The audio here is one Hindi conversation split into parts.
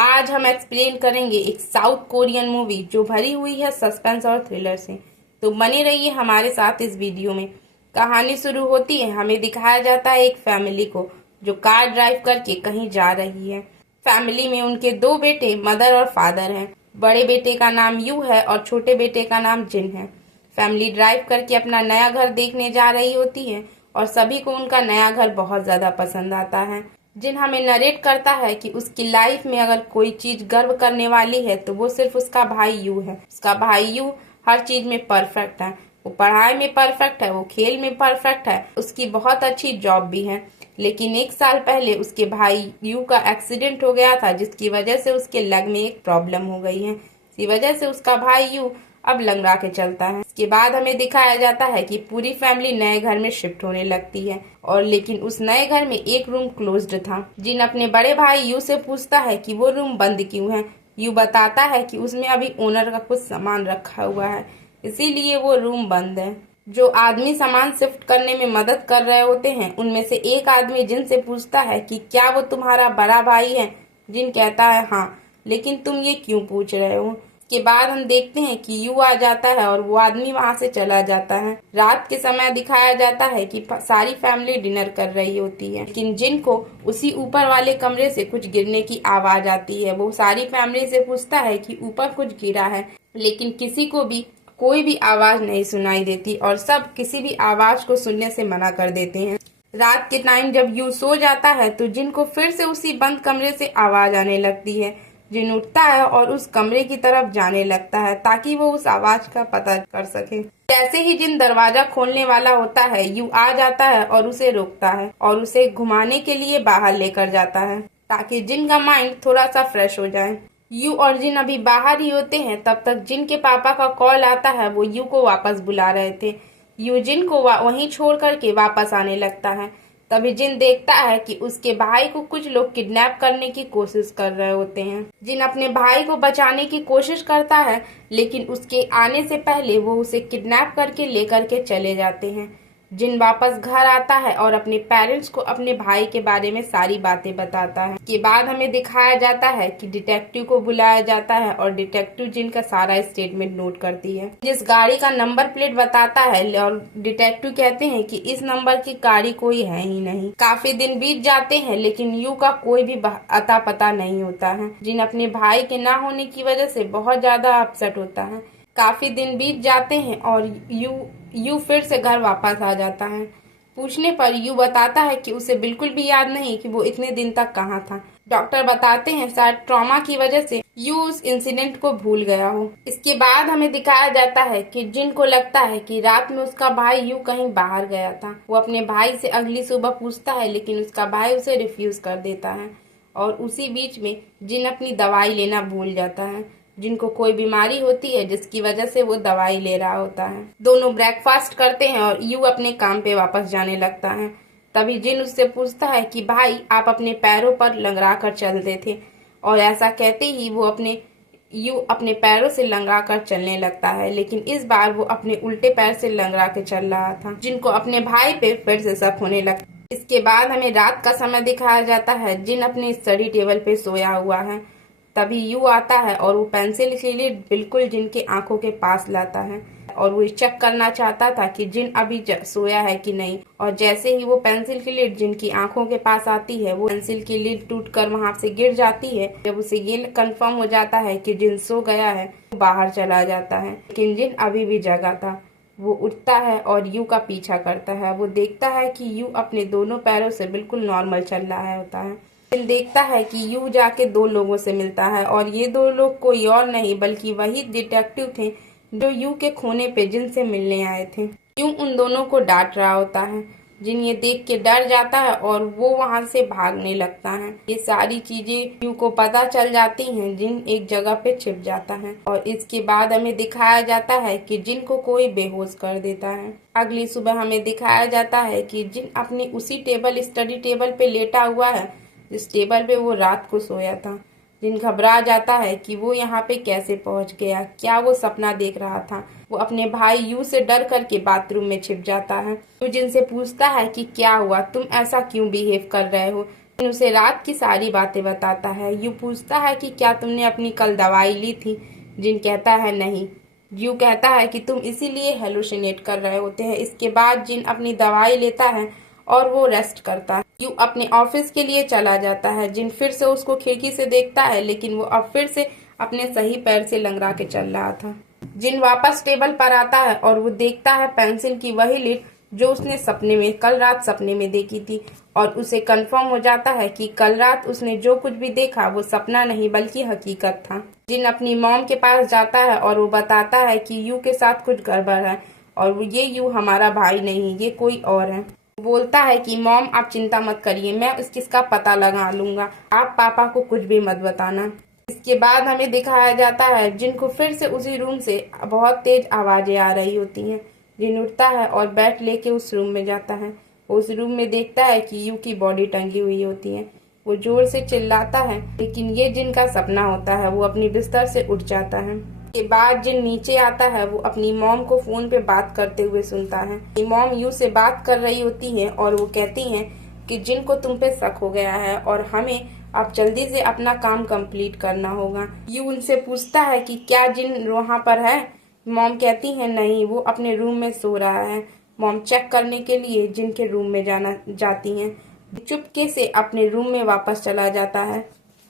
आज हम एक्सप्लेन करेंगे एक साउथ कोरियन मूवी जो भरी हुई है सस्पेंस और थ्रिलर से। तो बने रहिए हमारे साथ इस वीडियो में। कहानी शुरू होती है, हमें दिखाया जाता है एक फैमिली को जो कार ड्राइव करके कहीं जा रही है। फैमिली में उनके दो बेटे मदर और फादर हैं। बड़े बेटे का नाम यू है और छोटे बेटे का नाम जिन है। फैमिली ड्राइव करके अपना नया घर देखने जा रही होती है और सभी को उनका नया घर बहुत ज्यादा पसंद आता है। जिन हमें नरेट करता है कि उसकी लाइफ में अगर कोई चीज गर्व करने वाली है तो वो सिर्फ उसका भाई यू है। उसका भाई यू हर चीज में परफेक्ट है। वो पढ़ाई में परफेक्ट है, वो खेल में परफेक्ट है, उसकी बहुत अच्छी जॉब भी है। लेकिन एक साल पहले उसके भाई यू का एक्सीडेंट हो गया था, जिसकी वजह से उसके लेग में एक प्रॉब्लम हो गई है। इसी वजह से उसका भाई यू अब लंगड़ा के चलता है। इसके बाद हमें दिखाया जाता है कि पूरी फैमिली नए घर में शिफ्ट होने लगती है और लेकिन उस नए घर में एक रूम क्लोज्ड था। जिन अपने बड़े भाई यू से पूछता है कि वो रूम बंद क्यों है। यू बताता है कि उसमें अभी ओनर का कुछ सामान रखा हुआ है, इसीलिए वो रूम बंद है। जो आदमी सामान शिफ्ट करने में मदद कर रहे होते हैं उनमें से एक आदमी जिन से पूछता है कि क्या वो तुम्हारा बड़ा भाई है। जिन कहता है हाँ, लेकिन तुम ये क्यों पूछ रहे हो। के बाद हम देखते हैं कि यू आ जाता है और वो आदमी वहां से चला जाता है। रात के समय दिखाया जाता है कि सारी फैमिली डिनर कर रही होती है, लेकिन जिन को उसी ऊपर वाले कमरे से कुछ गिरने की आवाज आती है। वो सारी फैमिली से पूछता है कि ऊपर कुछ गिरा है, लेकिन किसी को भी कोई भी आवाज नहीं सुनाई देती और सब किसी भी आवाज को सुनने से मना कर देते हैं। रात के टाइम जब यू सो जाता है तो जिन को फिर से उसी बंद कमरे से आवाज आने लगती है। जिन उठता है और उस कमरे की तरफ जाने लगता है ताकि वो उस आवाज का पता कर सके। जैसे ही जिन दरवाजा खोलने वाला होता है, यू आ जाता है और उसे रोकता है और उसे घुमाने के लिए बाहर लेकर जाता है ताकि जिन का माइंड थोड़ा सा फ्रेश हो जाए। यू और जिन अभी बाहर ही होते हैं, तब तक जिन के पापा का कॉल आता है। वो यू को वापस बुला रहे थे। यू जिन को वहीं छोड़ करके वापस आने लगता है। तभी जिन देखता है कि उसके भाई को कुछ लोग किडनैप करने की कोशिश कर रहे होते हैं। जिन अपने भाई को बचाने की कोशिश करता है, लेकिन उसके आने से पहले वो उसे किडनैप करके लेकर के चले जाते हैं। जिन वापस घर आता है और अपने पेरेंट्स को अपने भाई के बारे में सारी बातें बताता है। के बाद हमें दिखाया जाता है कि डिटेक्टिव को बुलाया जाता है और डिटेक्टिव जिनका सारा स्टेटमेंट नोट करती है। जिस गाड़ी का नंबर प्लेट बताता है और डिटेक्टिव कहते हैं कि इस नंबर की गाड़ी कोई है ही नहीं। काफी दिन बीत जाते हैं लेकिन यू का कोई भी अता पता नहीं होता है। जिन अपने भाई के ना होने की वजह से बहुत ज्यादा अपसेट होता है। काफी दिन बीत जाते हैं और यू फिर से घर वापस आ जाता है। पूछने पर यू बताता है कि उसे बिल्कुल भी याद नहीं कि वो इतने दिन तक कहाँ था। डॉक्टर बताते हैं शायद ट्रॉमा की वजह से यू उस इंसिडेंट को भूल गया हो। इसके बाद हमें दिखाया जाता है कि जिन को लगता है कि रात में उसका भाई यू कहीं बाहर गया था। वो अपने भाई से अगली सुबह पूछता है, लेकिन उसका भाई उसे रिफ्यूज कर देता है और उसी बीच में जिन अपनी दवाई लेना भूल जाता है। जिनको कोई बीमारी होती है जिसकी वजह से वो दवाई ले रहा होता है। दोनों ब्रेकफास्ट करते हैं और यू अपने काम पे वापस जाने लगता है। तभी जिन उससे पूछता है कि भाई, आप अपने पैरों पर लंगड़ा कर चलते थे, और ऐसा कहते ही वो अपने पैरों से लंगड़ा कर चलने लगता है, लेकिन इस बार वो अपने उल्टे पैर से लंगड़ा के चल रहा था। जिनको अपने भाई पे फिर से शक होने लगता है। इसके बाद हमें रात का समय दिखाया जाता है। जिन अपने स्टडी टेबल पे सोया हुआ है। तभी यू आता है और वो पेंसिल के लिए बिल्कुल जिन के आंखों के पास लाता है और वो चेक करना चाहता था कि जिन अभी सोया है कि नहीं। और जैसे ही वो पेंसिल की लीड जिन की आंखों के पास आती है, वो पेंसिल की लीड टूटकर वहां से गिर जाती है। जब उसे ये कंफर्म हो जाता है कि जिन सो गया है, वो बाहर चला जाता है, लेकिन जिन अभी भी जगा था। वो उठता है और यू का पीछा करता है। वो देखता है कि यू अपने दोनों पैरों से बिल्कुल नॉर्मल चल रहा होता है। जिन देखता है कि यू जाके दो लोगों से मिलता है और ये दो लोग कोई और नहीं बल्कि वही डिटेक्टिव थे जो यू के खोने पे जिन से मिलने आए थे। यू उन दोनों को डांट रहा होता है। जिन ये देख के डर जाता है और वो वहां से भागने लगता है। ये सारी चीजें यू को पता चल जाती हैं। जिन एक जगह पे छिप जाता है और इसके बाद हमें दिखाया जाता है कि जिन को कोई बेहोश कर देता है। अगली सुबह हमें दिखाया जाता है कि जिन अपनी उसी स्टडी टेबल पे लेटा हुआ है जिस टेबल पे वो रात को सोया था। जिन घबरा जाता है कि वो यहाँ पे कैसे पहुंच गया, क्या वो सपना देख रहा था। वो अपने भाई यू से डर करके बाथरूम में छिप जाता है। यू जिनसे पूछता है कि क्या हुआ, तुम ऐसा क्यों बिहेव कर रहे हो। जिन उसे रात की सारी बातें बताता है। यू पूछता है कि क्या तुमने अपनी कल दवाई ली थी? जिन कहता है नहीं। यू कहता है कि तुम इसीलिए हेलुसिनेट कर रहे होते हैं। इसके बाद जिन अपनी दवाई लेता है और वो रेस्ट करता है। यू अपने ऑफिस के लिए चला जाता है। जिन फिर से उसको खिड़की से देखता है, लेकिन वो अब फिर से अपने सही पैर से लंगड़ा के चल रहा था। जिन वापस टेबल पर आता है और वो देखता है पेंसिल की वही लीड जो उसने कल रात सपने में देखी थी, और उसे कंफर्म हो जाता है कि कल रात उसने जो कुछ भी देखा वो सपना नहीं बल्कि हकीकत था। जिन अपनी मॉम के पास जाता है और वो बताता है कि यू के साथ कुछ गड़बड़ है और ये यू हमारा भाई नहीं, ये कोई और है। वो बोलता है कि मॉम आप चिंता मत करिए, मैं इसका पता लगा लूंगा, आप पापा को कुछ भी मत बताना। इसके बाद हमें दिखाया जाता है जिनको फिर से उसी रूम से बहुत तेज आवाजें आ रही होती हैं। जिन उठता है और बैट लेके उस रूम में जाता है। उस रूम में देखता है कि यू की बॉडी टंगी हुई होती है। वो जोर से चिल्लाता है, लेकिन ये जिन का सपना होता है। वो अपनी बिस्तर से उठ जाता है। के बाद जिन नीचे आता है, वो अपनी मॉम को फोन पे बात करते हुए सुनता है। मॉम यू से बात कर रही होती है और वो कहती हैं कि जिन को तुम पे शक हो गया है और हमें अब जल्दी से अपना काम कंप्लीट करना होगा। यू उनसे पूछता है कि क्या जिन वहाँ पर है? मॉम कहती है नहीं, वो अपने रूम में सो रहा है। मॉम चेक करने के लिए जिन के रूम में जाती हैं। चुपके से अपने रूम में वापस चला जाता है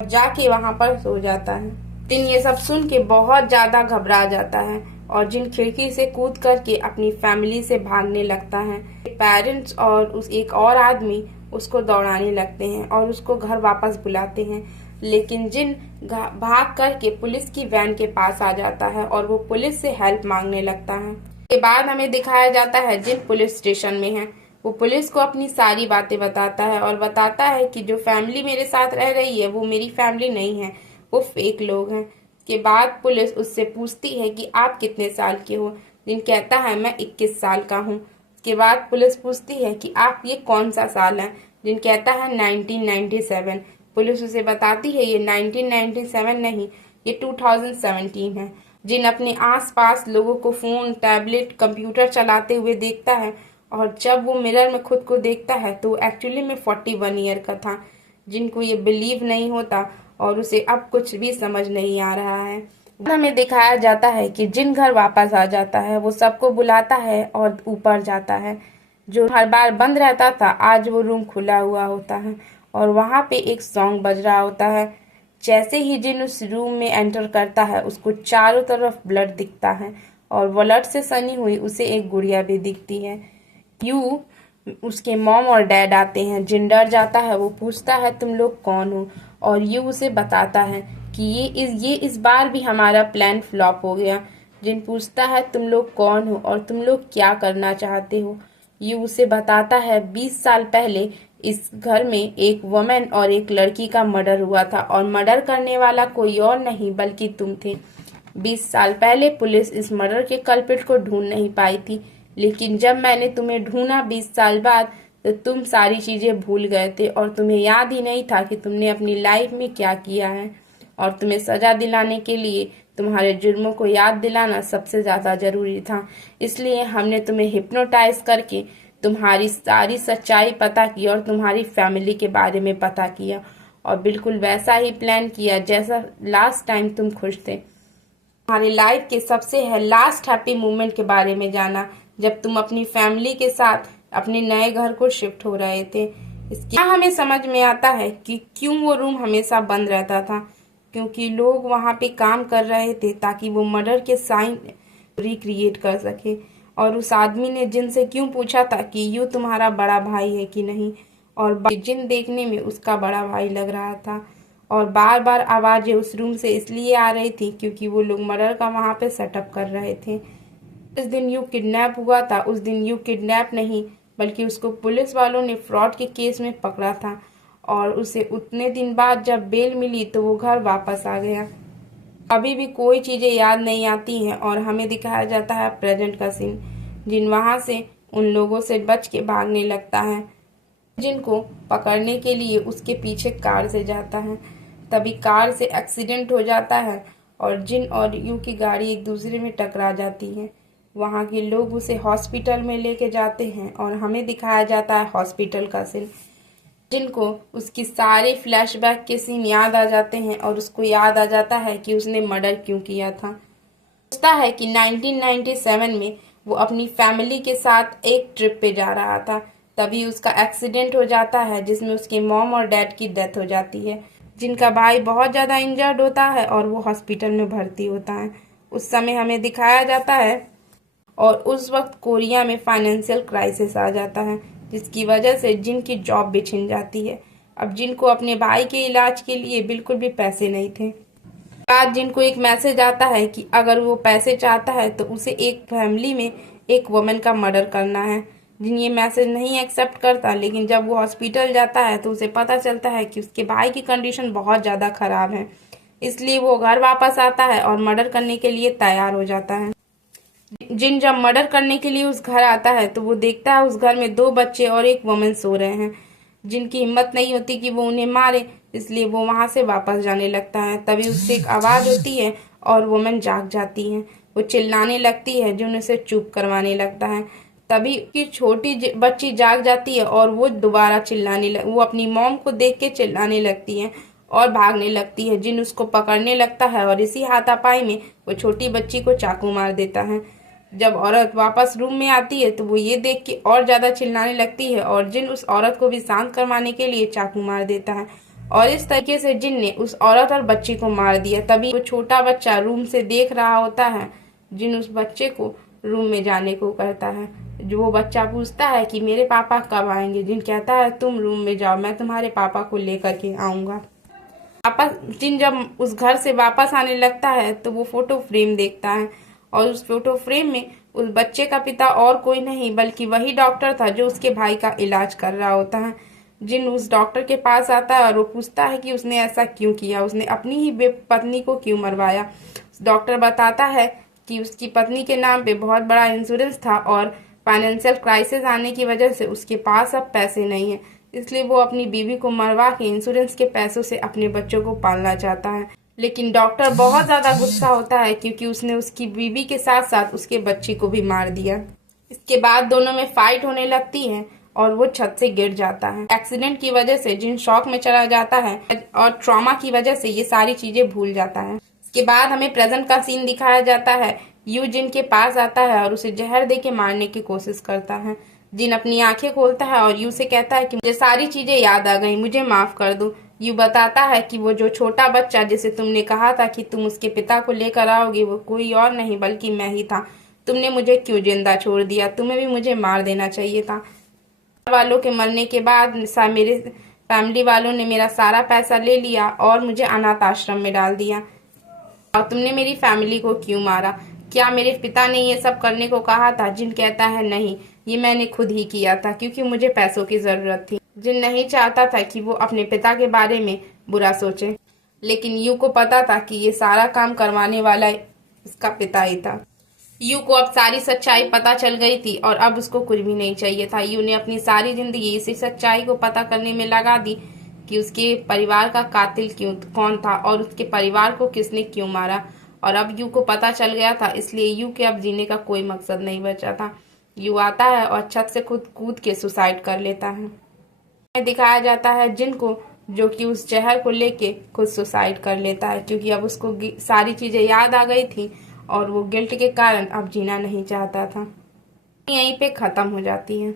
और जाके वहाँ पर सो जाता है। जिन ये सब सुन के बहुत ज्यादा घबरा जाता है और जिन खिड़की से कूद करके अपनी फैमिली से भागने लगता है। पेरेंट्स और एक और आदमी उसको दौड़ाने लगते हैं और उसको घर वापस बुलाते हैं, लेकिन जिन भाग करके पुलिस की वैन के पास आ जाता है और वो पुलिस से हेल्प मांगने लगता है। के बाद हमें दिखाया जाता है जिन पुलिस स्टेशन में है। वो पुलिस को अपनी सारी बातें बताता है और बताता है कि जो फैमिली मेरे साथ रह रही है वो मेरी फैमिली नहीं है, वो फेक लोग हैं। के बाद पुलिस उससे पूछती है कि आप कितने साल के हो? जिन कहता है मैं 21 साल का हूँ। के बाद पुलिस पूछती है कि आप ये कौन सा साल है? जिन कहता है 1997। पुलिस उसे बताती है ये 1997 नहीं, ये 2017 है। जिन अपने आसपास लोगों को फोन, टैबलेट, कंप्यूटर चलाते हुए देखता है और जब वो मिरर में खुद को देखता है तो एक्चुअली में 41 ईयर का था। जिनको ये बिलीव नहीं होता और उसे अब कुछ भी समझ नहीं आ रहा है। हमें दिखाया जाता है कि जिन घर वापस आ जाता है वो सबको बुलाता है और ऊपर जाता है। जो हर बार बंद रहता था आज वो रूम खुला हुआ होता है और वहाँ पे एक सॉन्ग बज रहा होता है। जैसे ही जिन उस रूम में एंटर करता है उसको चारों तरफ ब्लड दिखता है और ब्लड से सनी हुई उसे एक गुड़िया भी दिखती है। यू उसके मॉम और डैड आते हैं। जिन डर जाता है, वो पूछता है तुम लोग कौन हो, और यू उसे बताता है कि ये इस बार भी हमारा प्लान फ्लॉप हो गया। जिन पूछता है तुम लोग कौन हो और तुम लोग क्या करना चाहते हो। यू उसे बताता है 20 साल पहले इस घर में एक वुमेन और एक लड़की का मर्डर हुआ था और मर्डर करने वाला कोई और नहीं बल्कि तुम थे। 20 साल पहले पुलिस इस मर्डर के कल्प्रिट को ढूंढ नहीं पाई थी, लेकिन जब मैंने तुम्हें ढूंढा 20 साल बाद तो तुम सारी चीजें भूल गए थे और तुम्हें याद ही नहीं था कि तुमने अपनी लाइफ में क्या किया है, और तुम्हें सजा दिलाने के लिए तुम्हारे जुर्मों को याद दिलाना सबसे ज्यादा जरूरी था। इसलिए हमने तुम्हें हिप्नोटाइज करके तुम्हारी सारी सच्चाई पता की और तुम्हारी फैमिली के बारे में पता किया, और बिल्कुल वैसा ही प्लान किया जैसा लास्ट टाइम तुम खुश थे। तुम्हारी लाइफ के सबसे लास्ट हैप्पी मोमेंट के बारे में जाना जब तुम अपनी फैमिली के साथ अपने नए घर को शिफ्ट हो रहे थे। इसके हमें समझ में आता है कि क्यों वो रूम हमेशा बंद रहता था, क्योंकि लोग वहां पे काम कर रहे थे ताकि वो मर्डर के साइन रिक्रिएट कर सके। और उस आदमी ने जिनसे क्यों पूछा था कि यू तुम्हारा बड़ा भाई है कि नहीं, और जिन देखने में उसका बड़ा भाई लग रहा था। और बार बार आवाजें उस रूम से इसलिए आ रही थी क्योंकि वो लोग मर्डर का वहां पे सेटअप कर रहे थे। जिस दिन यू किडनैप हुआ था उस दिन यू किडनैप नहीं बल्कि उसको पुलिस वालों ने फ्रॉड के केस में पकड़ा था, और उसे उतने दिन बाद जब बेल मिली तो वो घर वापस आ गया। अभी भी कोई चीजें याद नहीं आती हैं और हमें दिखाया जाता है प्रेजेंट का सीन। जिन वहां से उन लोगों से बच के भागने लगता है जिनको पकड़ने के लिए उसके पीछे कार से जाता है। तभी कार से एक्सीडेंट हो जाता है और जिन और यू की गाड़ी एक दूसरे में टकरा जाती है। वहां के लोग उसे हॉस्पिटल में लेके जाते हैं और हमें दिखाया जाता है हॉस्पिटल का सीन। जिनको उसकी सारे फ्लैशबैक के सीन याद आ जाते हैं और उसको याद आ जाता है कि उसने मर्डर क्यों किया था। सोचता है कि 1997 में वो अपनी फैमिली के साथ एक ट्रिप पे जा रहा था, तभी उसका एक्सीडेंट हो जाता है जिसमें उसके मॉम और डैड की डेथ हो जाती है। जिनका भाई बहुत ज़्यादा इंजर्ड होता है और वो हॉस्पिटल में भर्ती होता है। उस समय हमें दिखाया जाता है और उस वक्त कोरिया में फाइनेंशियल क्राइसिस आ जाता है, जिसकी वजह से जिन की जॉब भी छिन जाती है। अब जिनको अपने भाई के इलाज के लिए बिल्कुल भी पैसे नहीं थे। बाद जिनको एक मैसेज आता है कि अगर वो पैसे चाहता है तो उसे एक फैमिली में एक वुमन का मर्डर करना है। जिन ये मैसेज नहीं एक्सेप्ट करता, लेकिन जब वो हॉस्पिटल जाता है तो उसे पता चलता है कि उसके भाई की कंडीशन बहुत ज़्यादा खराब है। इसलिए वो घर वापस आता है और मर्डर करने के लिए तैयार हो जाता है। जिन जब मर्डर करने के लिए उस घर आता है तो वो देखता है उस घर में 2 बच्चे और एक वुमन सो रहे हैं। जिनकी हिम्मत नहीं होती कि वो उन्हें मारे, इसलिए वो वहां से वापस जाने लगता है। तभी उससे एक आवाज होती है और वुमन जाग जाती है। वो चिल्लाने लगती है, जिन उसे चुप करवाने लगता है। तभी की छोटी बच्ची जाग जाती है और वो दोबारा वो अपनी मॉम को देख के चिल्लाने लगती है और भागने लगती है। जिन उसको पकड़ने लगता है और इसी हाथापाई में वो छोटी बच्ची को चाकू मार देता है। जब औरत वापस रूम में आती है तो वो ये देख के और ज्यादा चिल्लाने लगती है और जिन उस औरत को भी शांत करवाने के लिए चाकू मार देता है और इस तरीके से जिन ने उस औरत और बच्ची को मार दिया। तभी वो छोटा बच्चा रूम से देख रहा होता है। जिन उस बच्चे को रूम में जाने को कहता है। जो वो बच्चा पूछता है कि मेरे पापा कब आएंगे। जिन कहता है तुम रूम में जाओ, मैं तुम्हारे पापा को लेकर के आऊंगा। वापस जिन जब उस घर से वापस आने लगता है तो वो फोटो फ्रेम देखता है और उस फोटो फ्रेम में उस बच्चे का पिता और कोई नहीं बल्कि वही डॉक्टर था जो उसके भाई का इलाज कर रहा होता है। जिन उस डॉक्टर के पास आता है और वो पूछता है कि उसने ऐसा क्यों किया, उसने अपनी ही पत्नी को क्यों मरवाया। डॉक्टर बताता है कि उसकी पत्नी के नाम पे बहुत बड़ा इंश्योरेंस था और फाइनेंशियल क्राइसिस आने की वजह से उसके पास अब पैसे नहीं है, इसलिए वो अपनी बीवी को मरवा के इंश्योरेंस के पैसों से अपने बच्चों को पालना चाहता है। लेकिन डॉक्टर बहुत ज्यादा गुस्सा होता है क्योंकि उसने उसकी बीवी के साथ साथ उसके बच्चे को भी मार दिया। इसके बाद दोनों में फाइट होने लगती है और वो छत से गिर जाता है। एक्सीडेंट की वजह से जिन शॉक में चला जाता है और ट्रॉमा की वजह से ये सारी चीजें भूल जाता है। इसके बाद हमें प्रेजेंट का सीन दिखाया जाता है। यू जिन के पास आता है और उसे जहर दे के मारने की कोशिश करता है। जिन अपनी आंखें खोलता है और यू से कहता है कि मुझे सारी चीजें याद आ गई, मुझे माफ कर दो। यू बताता है कि वो जो छोटा बच्चा जिसे तुमने कहा था कि तुम उसके पिता को लेकर आओगे, वो कोई और नहीं बल्कि मैं ही था। तुमने मुझे क्यों जिंदा छोड़ दिया, तुम्हें भी मुझे मार देना चाहिए था। वालों के मरने के बाद मेरे फैमिली वालों ने मेरा सारा पैसा ले लिया और मुझे अनाथ आश्रम में डाल दिया। और तुमने मेरी फैमिली को क्यों मारा? क्या मेरे पिता ने ये सब करने को कहा था? जिन कहता है नहीं, ये मैंने खुद ही किया था क्योंकि मुझे पैसों की जरूरत थी। जिन नहीं चाहता था कि वो अपने पिता के बारे में बुरा सोचे, लेकिन यू को पता था कि ये सारा काम करवाने वाला इसका पिता ही था। यू को अब सारी सच्चाई पता चल गई थी और अब उसको कुछ भी नहीं चाहिए था। यू ने अपनी सारी जिंदगी इसी सच्चाई को पता करने में लगा दी कि उसके परिवार का कातिल कौन था और उसके परिवार को किसने क्यों मारा। और अब यू को पता चल गया था, इसलिए यू के अब जीने का कोई मकसद नहीं बचा था। यू आता है और छत से खुद कूद के सुसाइड कर लेता है। दिखाया जाता है जिनको जो कि उस जहर को लेके खुद सुसाइड कर लेता है क्योंकि अब उसको सारी चीजें याद आ गई थी और वो गिल्ट के कारण अब जीना नहीं चाहता था। यहीं पे खत्म हो जाती है।